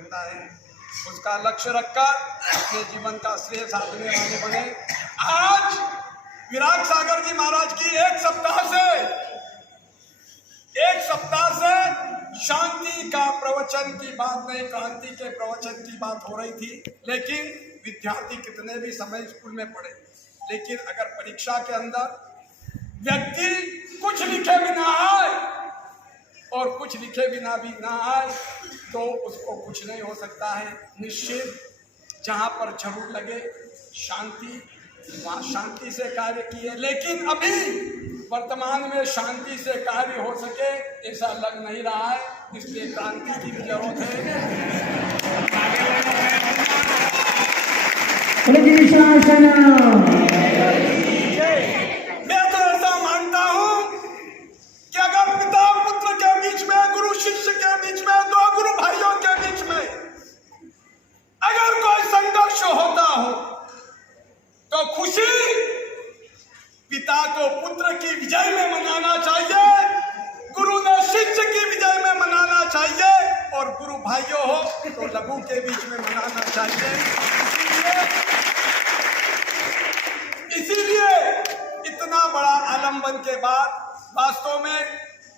सकता है, उसका लक्ष्य रखकर अपने जीवन का श्रेय साधने वाले बने। आज विराट सागर जी महाराज की एक सप्ताह से शांति का प्रवचन की बात नहीं, क्रांति के प्रवचन की बात हो रही थी। लेकिन विद्यार्थी कितने भी समय स्कूल में पढ़े, लेकिन अगर परीक्षा के अंदर व्यक्ति कुछ लिखे बिना आए और कुछ लिखे बिना भी ना आए तो उसको कुछ नहीं हो सकता है। निश्चित जहाँ पर जरूर लगे शांति, वहाँ शांति से कार्य किए, लेकिन अभी वर्तमान में शांति से कार्य हो सके ऐसा लग नहीं रहा है, इसलिए क्रांति की भी जरूरत है। मैं तो ऐसा मानता हूँ कि अगर पिता पुत्र के बीच में, गुरु शिष्य के बीच में, दो गुरु भाइयों के बीच में अगर कोई संघर्ष होता हो तो खुशी पिता को पुत्र की विजय में मनाना चाहिए, गुरु ने शिष्य की विजय में मनाना चाहिए, और गुरु भाइयों हो तो लघु के बीच में मनाना चाहिए। इसीलिए इतना बड़ा आलम्बन के बाद वास्तव में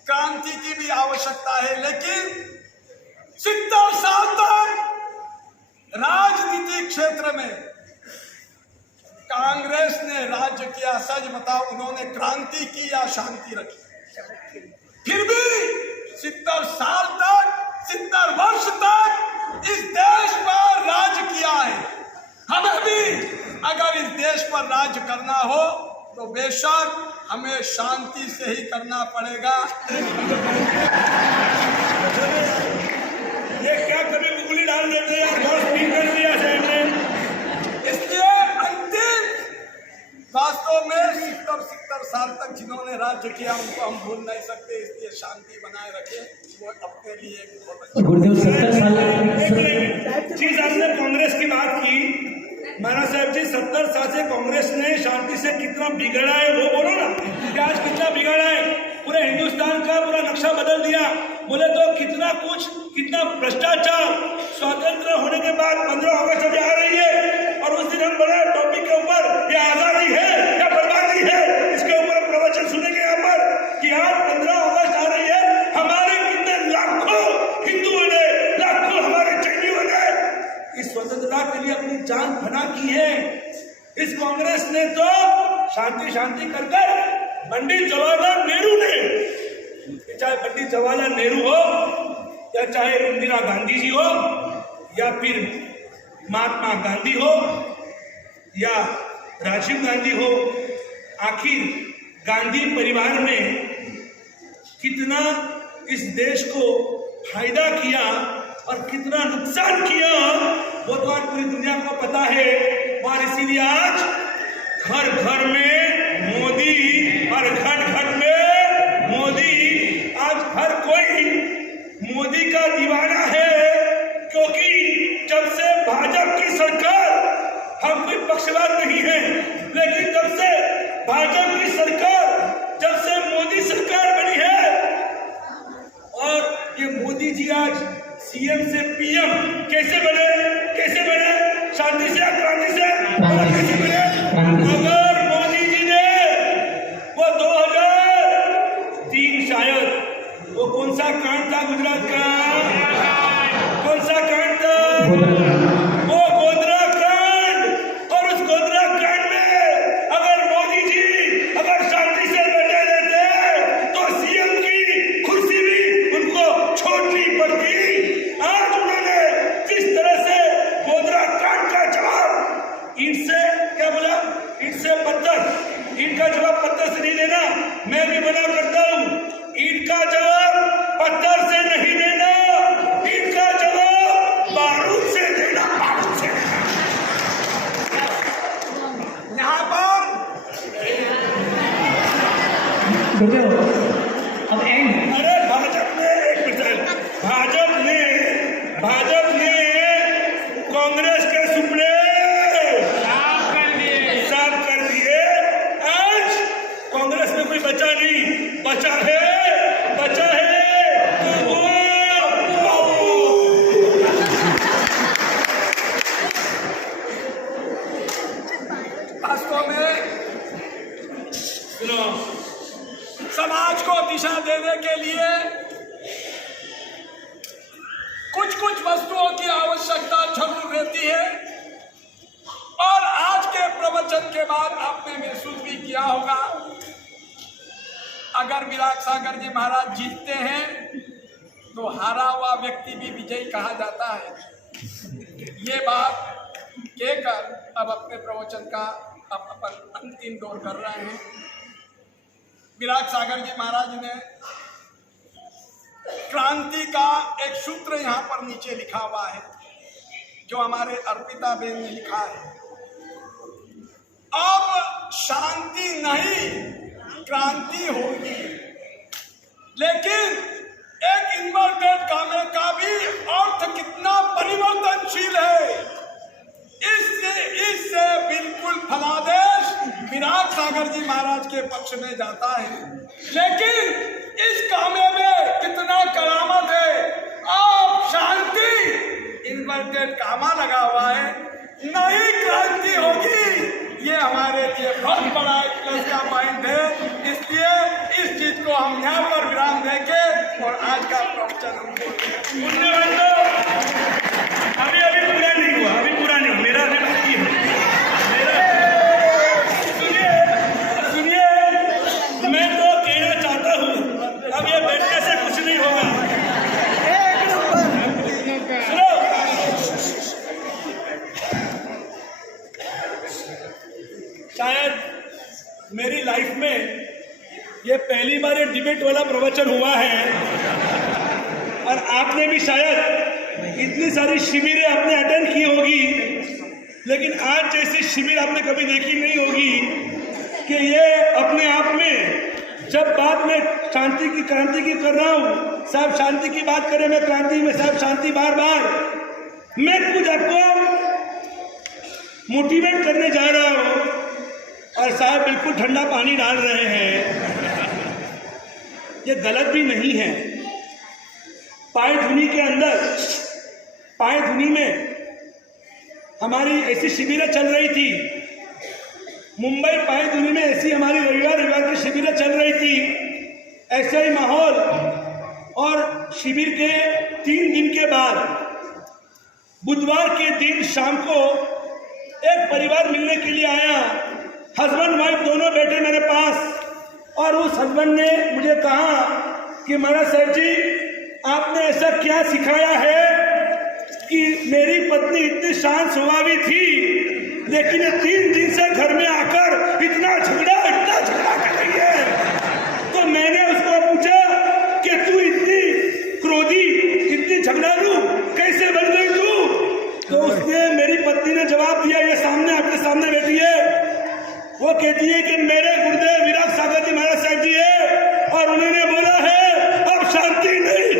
क्रांति की भी आवश्यकता है। लेकिन 70 साल तक राजनीतिक क्षेत्र में कांग्रेस ने राज्य किया, सच बताओ उन्होंने क्रांति की या शांति रखी? फिर भी 70 साल तक, 70 वर्ष तक इस देश पर राज किया है। हमें भी अगर इस देश पर राज करना हो तो बेशक हमें शांति से ही करना पड़ेगा। ये क्या कभी उंगली डाल देते हैं, बहुत ठीक कर दिया साहब ने। इसलिए अंतिम वास्तव में 70 साल तक जिन्होंने राज्य किया उनको हम भूल नहीं सकते, इसलिए शांति बनाए रखें, वो अपने लिए एक बहुत अच्छा। गुरुदेव 70 साल जी आपने कांग्रेस की बात की, महाराज साहब जी 70 साल से कांग्रेस ने शांति से कितना बिगड़ा है वो बोलो ना, कि आज कितना बिगड़ा है, पूरे हिंदुस्तान का पूरा नक्शा बदल दिया। बोले तो कितना भ्रष्टाचार, स्वतंत्र होने के बाद 15 अगस्त अभी आ रही है और उस दिन हम बड़ा टॉपिक के ऊपर ये आजादी है या बर्बादी है, इसके ऊपर प्रवचन सुनेंगे यहाँ पर कि आज 15 अगस्त आ रही है, हमारे कितने लाखों हिंदुओं ने, लाखों हमारे जैनियों ने इस स्वतंत्रता के लिए अपनी जान फना की है। इस कांग्रेस ने तो शांति कर पंडित जवाहरलाल नेहरू ने, चाहे पंडित जवाहरलाल नेहरू हो या चाहे इंदिरा गांधी जी हो या फिर महात्मा गांधी हो या राजीव गांधी हो, आखिर गांधी परिवार ने कितना इस देश को फायदा किया और कितना नुकसान किया वो तो आज पूरी दुनिया को पता है। और इसीलिए आज घर घर में मोदी और घर घर में मोदी, आज हर कोई मोदी का दीवाना है, क्योंकि जब से भाजपा की सरकार, हम कोई पक्षपात नहीं है, लेकिन जब से भाजपा की सरकार, जब से मोदी सरकार बनी है और ये मोदी जी आज सीएम से पीएम कैसे बने, शांति से, क्रांति से, कैसे बने? अगर मोदी जी ने वो 2003 शायद वो कौन सा कांड था गुजरात का, कौन सा कांड था? वो गोधरा कांड। और उस गोधरा कांड में अगर मोदी जी अगर शांति से बैठे रहते तो सीएम की कुर्सी भी उनको छोड़नी पड़ती। आज उन्होंने जिस तरह से गोधरा कांड का जवाब ईंट से, क्या बोला, ईंट से पत्थर, ईंट का जवाब पत्थर से नहीं देना, मैं भी मना करता हूँ। ईंट का जवाब पत्थर से नहीं देना, ईंट का जवाब बारूद से देना, बारूद से। यहाँ पर अब एंड, अरे भाजपा ने, एक मिनट, भाजपा ने कांग्रेस के सुपने साफ कर दिए। आज कांग्रेस में कोई बचा नहीं, बचा है तो वो बापू। आवश्यकता जरूर रहती है। और आज के प्रवचन के बाद आपने महसूस भी किया होगा, अगर विराट सागर जी महाराज जीतते हैं तो हारा हुआ व्यक्ति भी विजयी कहा जाता है। ये बात कहकर अब अपने प्रवचन का अब अपन अंतिम दौर कर रहे हैं। विराट सागर जी महाराज ने क्रांति का एक सूत्र यहाँ पर नीचे लिखा हुआ है, जो हमारे अर्पिता बेन ने लिखा है। अब शांति नहीं, क्रांति होगी। लेकिन एक इन्वर्टेड कामे का भी अर्थ कितना परिवर्तनशील है। इससे बिल्कुल फलादेश विराट सागर जी महाराज के पक्ष में जाता है। लेकिन इस कामे में कितना करामत है। अब शांति इन्वर्टेड कामा लगा हुआ है, नहीं क्रांति होगी। ये हमारे लिए बहुत बड़ा एक प्लस का पॉइंट है। इसलिए इस चीज को हम यहाँ पर विराम देंगे और आज का प्रवचन हम अभी पूरा नहीं हुआ, अभी पूरा नहीं हुआ, मेरा अभी बाकी है। सुनिए, मैं तो कहना चाहता हूँ, अब ये बैठने से कुछ नहीं होगा। सुनो, शायद मेरी लाइफ में ये पहली बार ये डिबेट वाला प्रवचन हुआ है, और आपने भी शायद इतनी सारी शिविरें आपने अटेंड की होगी, लेकिन आज जैसी शिविर आपने कभी देखी नहीं होगी कि ये अपने आप में, जब बात में शांति की क्रांति की कर रहा हूँ, साहब शांति की बात करें, मैं क्रांति में साहब शांति बार बार मैं कुछ आपको मोटिवेट करने जा रहा हूँ, और साहब बिल्कुल ठंडा पानी डाल रहे हैं। ये गलत भी नहीं है। पायधुनी के अंदर, पायधुनी में हमारी ऐसी शिविरें चल रही थी, मुंबई पायधुनी में ऐसी हमारी रविवार की शिविरें चल रही थी। ऐसे ही माहौल, और शिविर के 3 दिन के बाद बुधवार के दिन शाम को एक परिवार मिलने के लिए आया। हस्बैंड वाइफ दोनों बैठे मेरे पास, और उस हस्बैंड ने मुझे कहा कि महाराज साहब जी, आपने ऐसा क्या सिखाया है कि मेरी पत्नी इतनी शांत स्वभावी थी, लेकिन ये 3 दिन से घर में आकर इतना झगड़ा कर रही है। तो मैंने उसको पूछा कि तू इतनी क्रोधी, इतनी झगड़ालू कैसे बन गई तू? तो उसने, मेरी पत्नी ने जवाब दिया, ये सामने आपके सामने बैठी है, वो कहती है कि मेरे गुरुदेव विराट सागर जी महाराज साहब जी है, और उन्होंने बोला है अब शांति नहीं।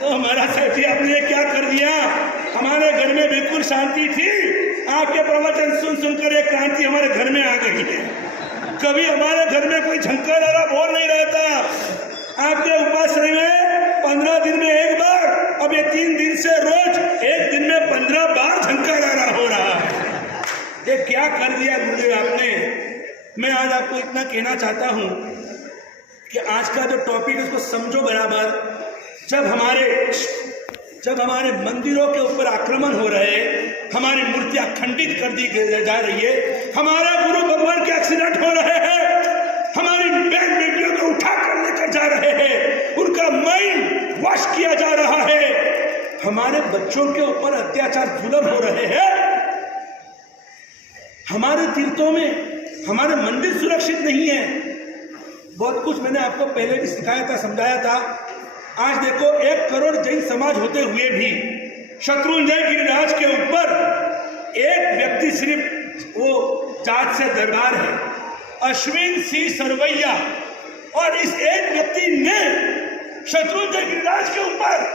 तो महाराज साहब जी, आपने ये क्या कर दिया? हमारे घर में बिल्कुल शांति थी, आपके प्रवचन सुन सुनकर एक क्रांति हमारे घर में आ गई है। कभी हमारे घर में कोई झंकार वाला बोल नहीं रहता। आपके उपाश्रय में 15 दिन में एक बार, अब ये 3 दिन से रोज एक दिन में 15 बार झंकार हो रहा है। ये क्या कर दिया गुरुदेव आपने? मैं आज आपको इतना कहना चाहता हूं कि आज का जो टॉपिक है उसको समझो बराबर। जब हमारे मंदिरों के ऊपर आक्रमण हो रहे हैं, हमारी मूर्तियां खंडित कर दी जा रही है, हमारे गुरु भगवान के एक्सीडेंट हो रहे हैं, हमारी बहन बेटियों को उठा कर लेकर जा रहे हैं, उनका माइंड वॉश किया जा रहा है, हमारे बच्चों के ऊपर अत्याचार जुल्म हो रहे हैं, हमारे तीर्थों में हमारे मंदिर सुरक्षित नहीं है। बहुत कुछ मैंने आपको पहले भी सिखाया था, समझाया था। आज देखो 1 करोड़ जैन समाज होते हुए भी शत्रुंजय गिरिराज के ऊपर एक व्यक्ति, सिर्फ वो जाट से दरबार है, अश्विन सिंह सरवैया, और इस एक व्यक्ति ने शत्रुंजय गिरिराज के ऊपर,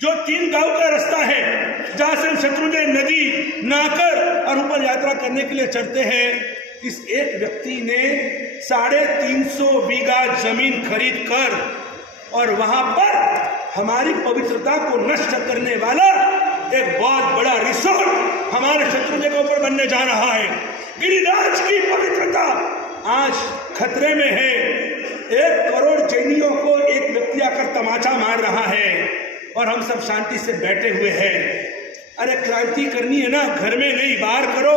जो 3 गांव का रास्ता है जहां से हम शत्रुंजय नदी नाकर और ऊपर यात्रा करने के लिए चढ़ते हैं, इस एक व्यक्ति ने 350 बीघा जमीन खरीद कर और वहां पर हमारी पवित्रता को नष्ट करने वाला एक बहुत बड़ा रिसोर्ट हमारे शत्रुंजय के ऊपर बनने जा रहा है। गिरिराज की पवित्रता आज खतरे में है। 1 करोड़ जैनियों को एक व्यक्ति आकर तमाचा मार रहा है। और हम सब शांति से बैठे हुए हैं। अरे क्रांति करनी है ना, घर में नहीं बाहर करो,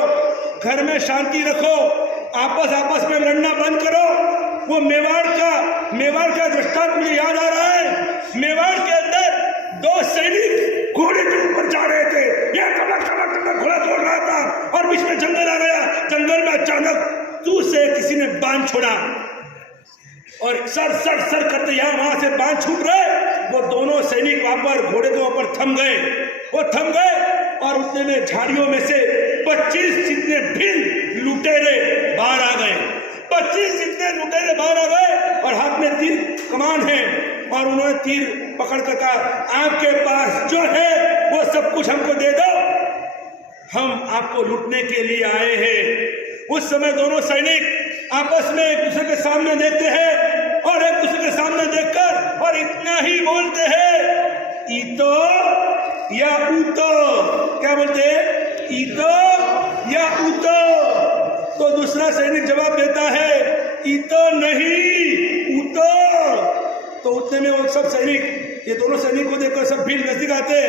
घर में शांति रखो, आपस में लड़ना बंद करो। वो मेवाड़ का दृष्टांत मुझे याद आ रहा है। मेवाड़ के अंदर 2 सैनिक घोड़े के ऊपर जा रहे थे, ये कमक घोड़ा दौड़ रहा था और बीच में जंगल आ गया। जंगल में अचानक तू से किसी ने बांध छोड़ा और सर करते यहाँ वहां से बांध छूट रहे। वो दोनों सैनिक वहां पर घोड़े के ऊपर थम गए और उतने में झाड़ियों में से 25 जितने भील लुटेरे बाहर आ गए। 25 जितने लुटेरे बाहर आ गए और हाथ में तीर कमान है और उन्होंने तीर पकड़ कर कहा, आपके पास जो है वो सब कुछ हमको दे दो, हम आपको लूटने के लिए आए हैं। उस समय दोनों सैनिक आपस में एक दूसरे के सामने देखते हैं और एक दूसरे के सामने देखकर और इतना ही बोलते हैं, ईतो या ऊतो। क्या बोलते हैं? ईतो या ऊतो। तो दूसरा सैनिक जवाब देता है, ईतो नहीं, ऊतो। तो उतने में वो सब सैनिक, ये दोनों सैनिक को देखकर सब भीड़ नजदीक आते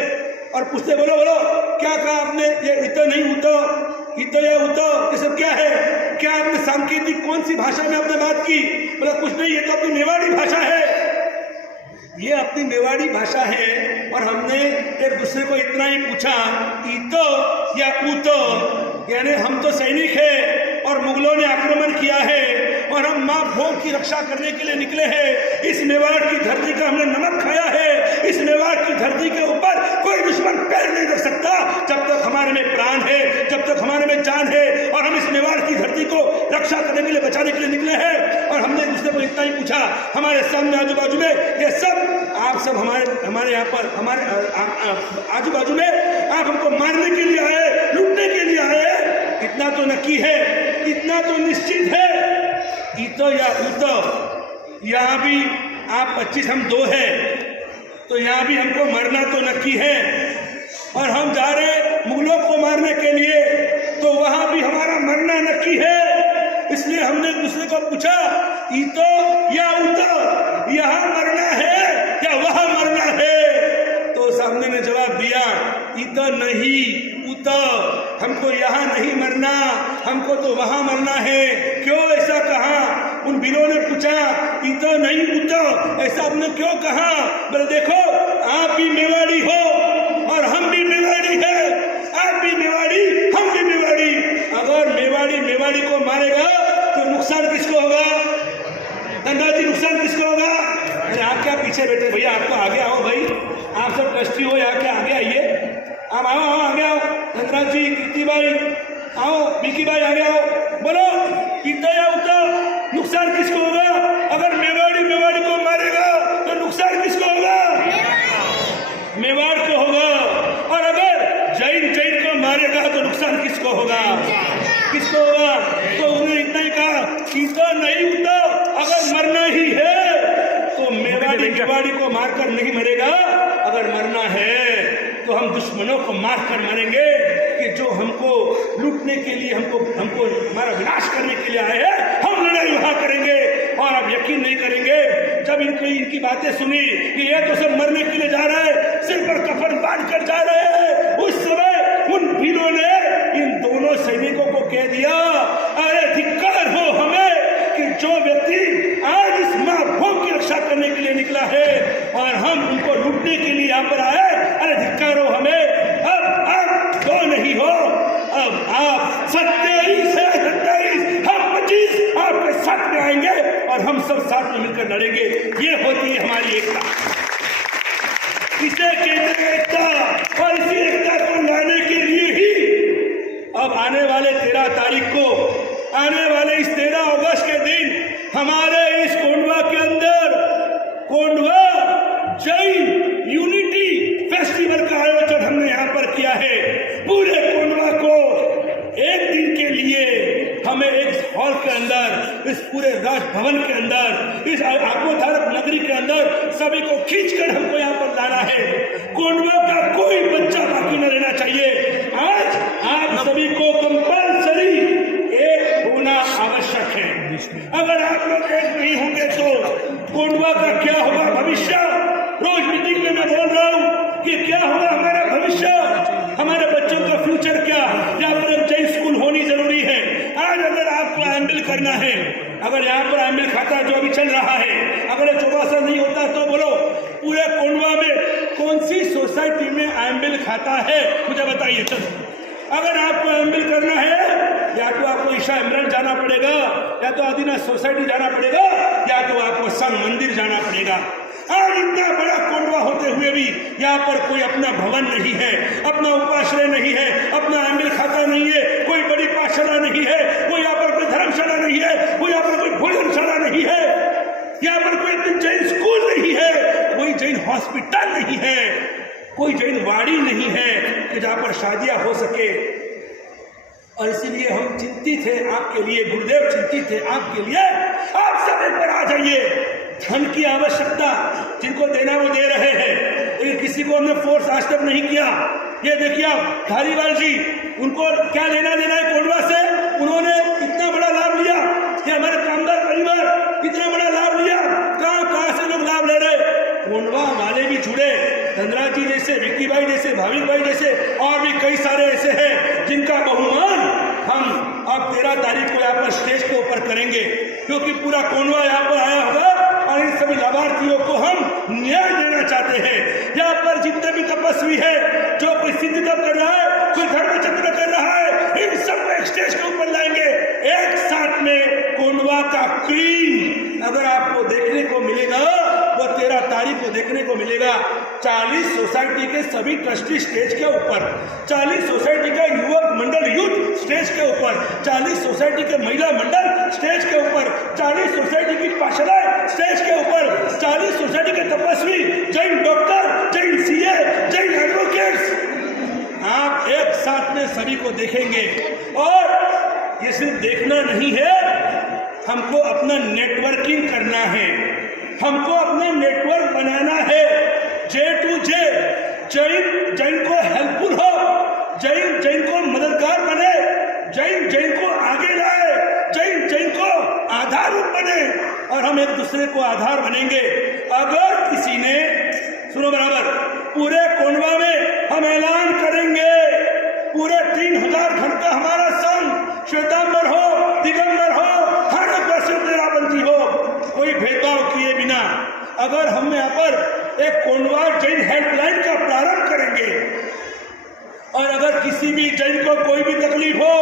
और पूछते, बोलो क्या कहा आपने? ये ईतो नहीं ऊतो, ईतो या ऊतो, ये सब क्या है? क्या आपने सांकेतिक कौन सी भाषा में आपने बात की? बोला कुछ नहीं, ये तो अपनी मेवाड़ी भाषा है। ये अपनी मेवाड़ी भाषा है और हमने एक दूसरे को इतना ही पूछा, ईतो या ऊतो, यानी हम तो सैनिक हैं और मुगलों ने आक्रमण किया है और हम माँ भोग की रक्षा करने के लिए निकले हैं। इस मेवाड़ की धरती का हमने नमक खाया है। इस मेवाड़ की धरती के ऊपर कोई दुश्मन पैर नहीं रख सकता जब तक हमारे में प्राण है, जब तक हमारे में जान है। और हम इस मेवाड़ की धरती को रक्षा करने के लिए, बचाने के लिए निकले हैं। और हमने दूसरे को इतना ही पूछा, हमारे सामने आजू बाजू में ये सब आप सब हमारे यहाँ पर, हमारे आजू बाजू में आप हमको मारने के लिए आए, लूटने के लिए आए। इतना तो नक्की है, इतना तो निश्चित है, ईतो या ऊतो। यहाँ भी आप 25 हम 2 है, तो यहाँ भी हमको मरना तो नक्की है। और हम जा रहे मुगलों को मारने के लिए, तो वहां भी हमारा मरना नक्की है। इसलिए हमने एक दूसरे को पूछा, ईतो या ऊतो, यहाँ मरना है या वहां मरना है? तो सामने ने जवाब दिया, ईतो नहीं ऊतो, हमको यहाँ नहीं मरना, हमको तो वहां मरना है। क्यों ऐसा कहा? उन वीरों ने पूछा, ईतो नहीं ऊतो, ऐसा आपने क्यों कहा? बोले देखो, आप भी मेवाड़ी हो और हम भी मेवाड़ी है, आप भी मेवाड़ी, हम भी मेवाड़ी। अगर मेवाड़ी को मारेगा तो नुकसान किसको होगा? धनराज जी, नुकसान किसको होगा? अरे आप क्या पीछे बैठे भैया, आपको आगे आओ भाई, आप सब ट्रस्टी हो, यहाँ के आगे आइए, आप आओ आगे आओ। धनराज जी, कीर्ति भाई आओ, विकी भाई आगे आओ। बोलो, ईतो या ऊतो, नुकसान किसको होगा? अगर मेवाड़ी को मारेगा तो नुकसान किसको होगा? मेवाड़ को होगा। और अगर जैन को मारेगा तो नुकसान किसको होगा? किसको होगा? तो उन्होंने इतना ही कहा, ईतो नहीं ऊतो, अगर मरना ही है तो मेवाड़ी को मारकर नहीं मरेगा। अगर मरना है तो हम दुश्मनों को मारकर मरेंगे कि जो हमको लूटने के लिए, हमको हमारा विनाश करने के लिए आए हैं, हम लड़ाई वहां करेंगे। और आप यकीन नहीं करेंगे, जब इनकी बातें सुनी कि ये तो सब मरने के लिए जा रहे हैं, सिर पर कफन बांध कर जा रहे हैं, उस समय उन वीरों ने इन दोनों सैनिकों को कह दिया, अरे धिक्कार हो हमें कि जो व्यक्ति आज इस माँ भोग की रक्षा करने के लिए निकला है और हम उनको लूटने के लिए यहाँ पर आए, अरे धिक्कार हो हमें। अब आप 2 नहीं हो, अब आप 27 है, 27, हम 25 आपके साथ में आएंगे और हम सब साथ में मिलकर लड़ेंगे। ये होती है हमारी एकता, इसे कहते हैं एकता। और इसी एकता को लाने के लिए ही अब आने वाले 13 तारीख को, आने वाले इस 13 अगस्त के दिन हमारे इस कोंडवा के अंदर कोंडवा जैन यूनिटी फेस्टिवल का आयोजन हमने यहाँ पर किया है। पूरे कोंडवा को एक दिन के लिए हमें एक हॉल के अंदर, इस पूरे राजभवन के अंदर, इस आत्मधारक नगरी के अंदर सभी को खींचकर हमको यहाँ पर लाना है। कोंडवा का कोई बच्चा बाकी न रहना चाहिए। आज आप सभी को कंपल्सरी एक होना आवश्यक है। अगर आप लोग एक नहीं होंगे तो कोंडवा का क्या होगा भविष्य? रोज मीटिंग में मैं बोल रहा हूँ, साल जो अभी चल रहा है, अगर 14 साल नहीं होता तो बोलो पूरे कोंडवा में कौन सी सोसाइटी में एम्बिल खाता है, मुझे बताइए। चलो, अगर आपको एम्बिल करना है या तो आपको ईशा इमरान जाना पड़ेगा, या तो आदिनाथ सोसाइटी जाना पड़ेगा, या तो आपको संघ मंदिर जाना पड़ेगा। आज इतना बड़ा कोंडवा होते हुए भी यहाँ पर कोई अपना भवन नहीं है, अपना उपाश्रय नहीं है, अपना एम्बिल खाता नहीं है, कोई बड़ी पाठशाला नहीं है, कोई यहाँ पर कोई धर्मशाला नहीं है, कोई यहाँ पर कोई भोजनशाला नहीं है, यहाँ पर कोई जैन स्कूल नहीं है, कोई जैन हॉस्पिटल नहीं है, कोई जैन वाड़ी नहीं है कि जहाँ पर शादियां हो सके। और इसीलिए हम चिंतित थे आपके लिए, गुरुदेव चिंतित थे आपके लिए। आप सब एक बार आ जाइए। धन की आवश्यकता जिनको देना वो दे रहे हैं, लेकिन किसी को हमने फोर्स आज तक नहीं किया। ये देखिए आप धारीवाल जी, उनको क्या लेना देना है कोंडवा से, उन्होंने इतना बड़ा लाभ लिया। ये हमारे कामगार परिवार इतना बड़ा लाभ लिया, कहाँ से लोग लाभ ले रहे। कोंडवा वाले भी जुड़े, धनराज जी जैसे, विक्की भाई जैसे, भाविक भाई जैसे, और भी कई सारे ऐसे हैं जिनका बहुमान हम अब 13 तारीख को यहाँ पर स्टेज के ऊपर करेंगे, क्योंकि पूरा कोंडवा यहाँ पर आया होगा और इन सभी लाभार्थियों को हम न्याय देना चाहते हैं। यहाँ पर जितने भी तपस्वी है, जो कोई सिद्ध तप कर रहा है, कोई धर्म चक्र कर रहा है, इन सबको एक स्टेज के ऊपर लाएंगे। एक साथ में कोंडवा का क्रीम अगर आपको देखने को मिलेगा, वो 13 तारीख को देखने को मिलेगा। 40 सोसाइटी के सभी ट्रस्टी स्टेज के ऊपर, 40 सोसाइटी का युवक मंडल यूथ स्टेज के ऊपर, 40 सोसाइटी के महिला मंडल स्टेज के ऊपर, 40 सोसाइटी की पाठशालाएं स्टेज के ऊपर, 40 सोसाइटी के तपस्वी, Jain doctor, Jain CA, Jain advocates, आप एक साथ में सभी को देखेंगे। और ये सिर्फ देखना नहीं है, हमको अपना नेटवर्किंग करना है, हमको अपना नेटवर्क बनाना है। जे टू जे जैन को हेल्पफुल हो, जैन को मददगार बने, जैन को आगे लाए, जैन को आधार रूप बने, और हम एक दूसरे को आधार बनेंगे। अगर किसी ने, सुनो बराबर, पूरे कोंडवा में हम ऐलान करेंगे, पूरे 3000 घन का हमारा संघ, श्वेतांबर हो, दिगंबर हो, हर तेराबंदी हो, कोई भेदभाव किए बिना, अगर हम यहाँ पर एक कोंडवा जैन हेल्पलाइन का प्रारंभ करेंगे, और अगर किसी भी जैन को कोई भी तकलीफ हो,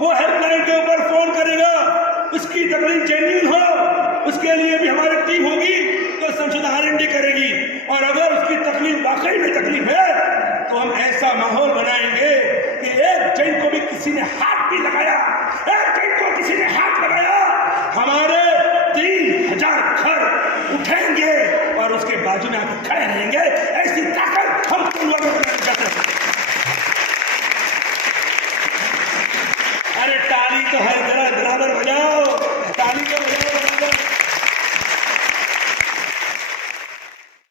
वो हेल्पलाइन के ऊपर फोन करेगा, उसकी तकलीफ जेन्युइन हो, उसके लिए भी हमारी टीम होगी, तो संशोधन R&D करेगी। और अगर उसकी तकलीफ वाकई में तकलीफ है, तो हम ऐसा माहौल बनाएंगे कि एक जैन को भी किसी ने हाथ भी लगाया